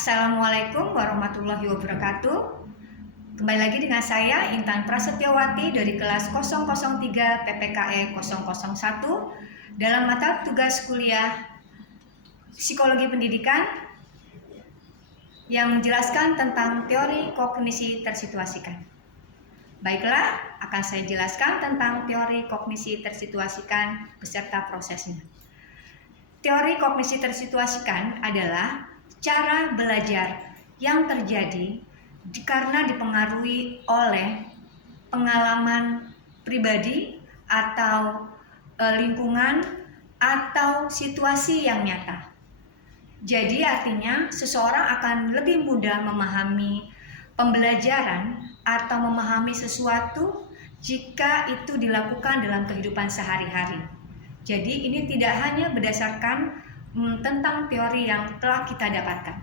Assalamualaikum warahmatullahi wabarakatuh. Kembali lagi dengan saya Intan Prasetyawati dari kelas 003 PPKE 001 dalam mata tugas kuliah Psikologi Pendidikan yang menjelaskan tentang teori kognisi tersituasikan. Baiklah, akan saya jelaskan tentang teori kognisi tersituasikan beserta prosesnya. Teori kognisi tersituasikan adalah cara belajar yang terjadi karena dipengaruhi oleh pengalaman pribadi atau lingkungan atau situasi yang nyata. Jadi artinya seseorang akan lebih mudah memahami pembelajaran atau memahami sesuatu jika itu dilakukan dalam kehidupan sehari-hari. Jadi ini tidak hanya berdasarkan tentang teori yang telah kita dapatkan.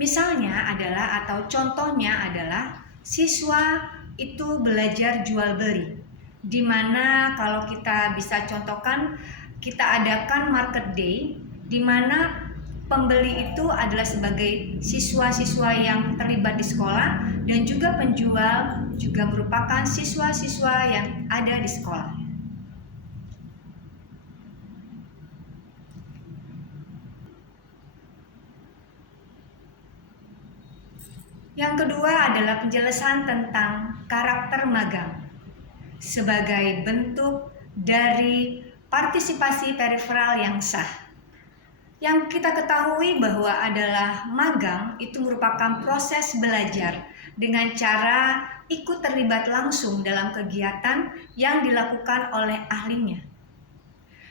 Misalnya adalah atau contohnya adalah siswa itu belajar jual beli, di mana kalau kita bisa contohkan kita adakan market day, di mana pembeli itu adalah sebagai siswa-siswa yang terlibat di sekolah dan juga penjual juga merupakan siswa-siswa yang ada di sekolah. Yang kedua adalah penjelasan tentang karakter magang sebagai bentuk dari partisipasi periferal yang sah. Yang kita ketahui bahwa adalah magang itu merupakan proses belajar dengan cara ikut terlibat langsung dalam kegiatan yang dilakukan oleh ahlinya.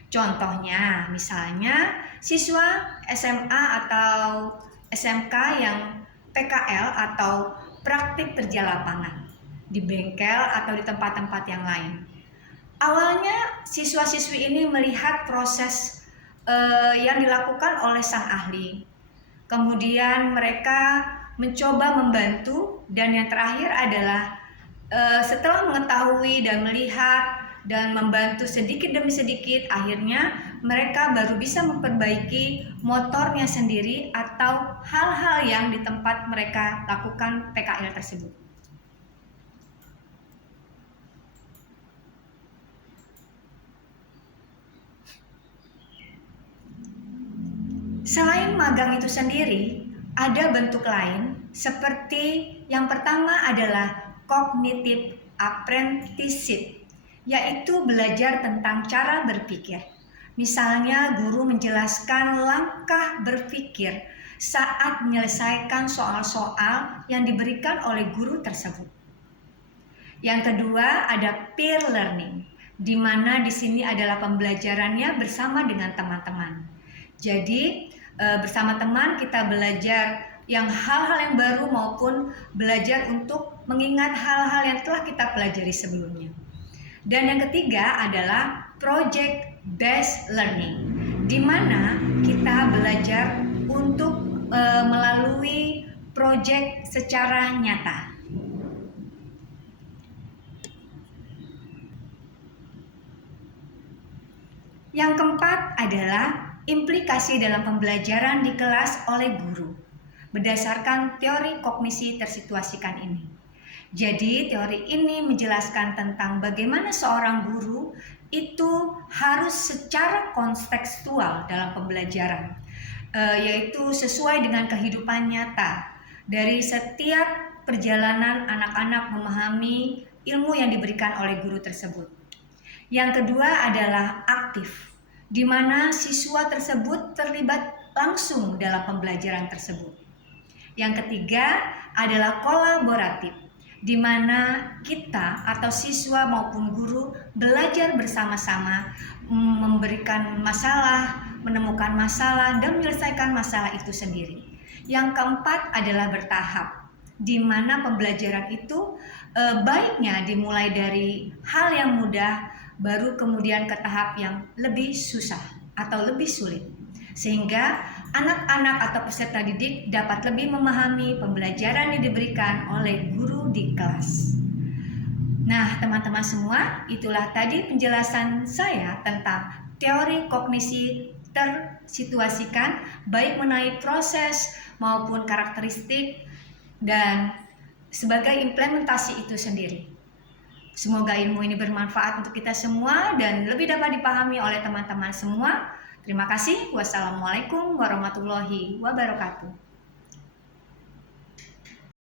Contohnya, misalnya siswa SMA atau SMK yang PKL atau praktik kerja lapangan di bengkel atau di tempat-tempat yang lain. Awalnya siswa-siswi ini melihat proses yang dilakukan oleh sang ahli. Kemudian mereka mencoba membantu dan yang terakhir adalah setelah mengetahui dan melihat dan membantu sedikit demi sedikit, akhirnya mereka baru bisa memperbaiki motornya sendiri atau hal-hal yang di tempat mereka lakukan PKL tersebut. Selain magang itu sendiri, ada bentuk lain seperti yang pertama adalah cognitive apprenticeship, yaitu belajar tentang cara berpikir. Misalnya guru menjelaskan langkah berpikir saat menyelesaikan soal-soal yang diberikan oleh guru tersebut. Yang kedua ada peer learning, di mana di sini adalah pembelajarannya bersama dengan teman-teman. Jadi bersama teman kita belajar yang hal-hal yang baru maupun belajar untuk mengingat hal-hal yang telah kita pelajari sebelumnya. Dan yang ketiga adalah project based learning, di mana kita belajar untuk melalui project secara nyata. Yang keempat adalah implikasi dalam pembelajaran di kelas oleh guru berdasarkan teori kognisi tersituasikan ini. Jadi teori ini menjelaskan tentang bagaimana seorang guru itu harus secara kontekstual dalam pembelajaran, yaitu sesuai dengan kehidupan nyata dari setiap perjalanan anak-anak memahami ilmu yang diberikan oleh guru tersebut. Yang kedua adalah aktif, di mana siswa tersebut terlibat langsung dalam pembelajaran tersebut. Yang ketiga adalah kolaboratif, di mana kita atau siswa maupun guru belajar bersama-sama memberikan masalah, menemukan masalah, dan menyelesaikan masalah itu sendiri. Yang keempat adalah bertahap, di mana pembelajaran itu baiknya dimulai dari hal yang mudah, baru kemudian ke tahap yang lebih susah atau lebih sulit, sehingga anak-anak atau peserta didik dapat lebih memahami pembelajaran yang diberikan oleh guru di kelas. Nah, teman-teman semua, itulah tadi penjelasan saya tentang teori kognisi situasikan baik mengenai proses maupun karakteristik dan sebagai implementasi itu sendiri. Semoga ilmu ini bermanfaat untuk kita semua dan lebih dapat dipahami oleh teman-teman semua. Terima kasih. Wassalamualaikum warahmatullahi wabarakatuh.